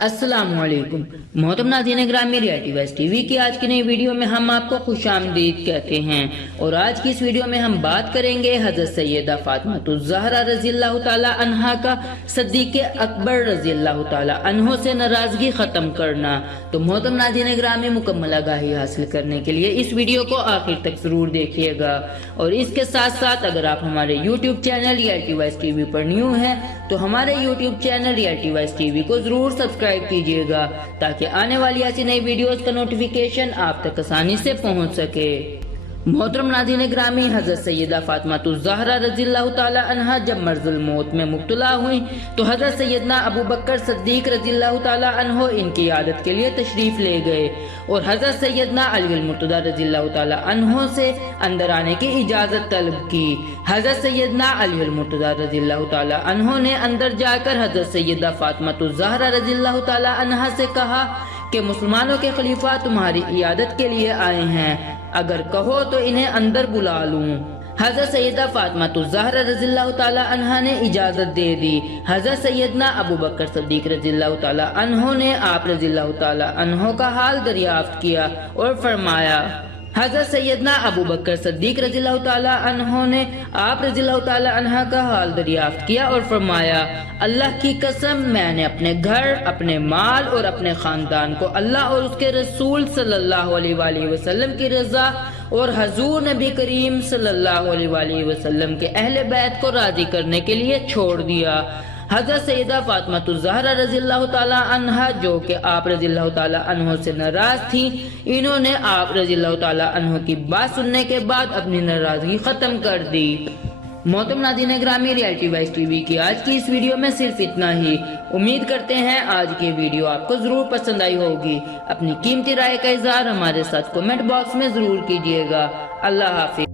अस्सलामुअलैकुम मोहतरम नाज़रीन ग्रामी रियलिटी वेस्ट टीवी की आज की नई वीडियो में हम आपको खुशामदीद कहते हैं। और आज की इस वीडियो में हम बात करेंगे हज़रत सैयदा फातिमातुज़ ज़हरा रज़ियल्लाहु ताला अन्हा का सिद्दीक़ अकबर रज़ियल्लाहु ताला अन्हो से नाराज़गी ख़त्म करना। तो मोहतरम नाज़रीन ग्रामी मुकम्मल आगाही हासिल करने के लिए इस वीडियो को आखिर तक ज़रूर देखिएगा। और इसके साथ साथ अगर आप हमारे YouTube channel reality west TV पर न्यू हैं तो हमारे YouTube channel reality west TV को ज़रूर सब्सक्राइब कीजिएगा ताकि आने वाली ऐसी नई वीडियोस का नोटिफिकेशन आप तक आसानी से पहुंच सके। मोहतरम नाज़रीन ग्रामी, हज़रत सैयदा फातिमातुज़ ज़हरा रज़ियल्लाहु ताला अन्हा जब मर्ज़ुल मौत में मुब्तला हुई तो हज़रत सैयदना अबू बकर सिद्दीक़ रज़ियल्लाहु ताला अन्हो इनकी इयादत के लिए तशरीफ़ ले गए और हज़रत सैयदना अली अल मुर्तज़ा रज़ियल्लाहु ताला अन्हो से अंदर आने की इजाज़त तलब की। हज़रत सैयदना अली अल मुर्तज़ा रज़ियल्लाहु ताला अन्हो ने अंदर जाकर हज़रत सैयदा फातिमातुज़ ज़हरा रज़ियल्लाहु ताला अन्हा से कहा कि मुसलमानों के खलीफा तुम्हारी इयादत के लिए आए हैं, अगर कहो तो इन्हें अंदर बुला लूं। हज़रत सैयदा फातिमातुज़ ज़हरा रज़ियल्लाहु ताला अन्हा ने इजाज़त दे दी। हज़रत सैयदना अबू बकर सिद्दीक़ रज़ियल्लाहु ताला अन्हो ने आप रज़ियल्लाहु ताला अन्हो का हाल दरियाफ्त किया और फरमाया। हज़रत सैयदना अबू बकर सिद्दीक़ रज़ियल्लाहु ताला अन्हो ने आप रज़ियल्लाहु ताला अन्हा का हाल दरियाफ्त किया और फरमाया, अल्लाह की कसम, मैंने अपने घर, अपने माल और अपने खानदान को अल्लाह और उसके रसूल सल्लल्लाहु अलैहि वसल्लम की रज़ा और हजूर नबी करीम सल्लल्लाहु अलैहि वसल्लम के अहले बैत को राजी करने के लिए छोड़ दिया। हज़रत सैयदा फातिमातुज़ ज़हरा रज़ियल्लाहु ताला अन्हा जो कि आप रज़ियल्लाहु ताला अन्हो से नाराज थी, इन्होंने आप रज़ियल्लाहु ताला अन्हो की बात सुनने के बाद अपनी नाराजगी खत्म कर दी। मोहतरम नाज़रीन ग्रामी, रियलिटी वेस्ट टीवी की आज की इस वीडियो में सिर्फ इतना ही। उम्मीद करते हैं आज की वीडियो आपको जरूर पसंद आई होगी। अपनी कीमती राय का इज़हार हमारे साथ कमेंट बॉक्स में जरूर कीजिएगा। अल्लाह हाफिज़।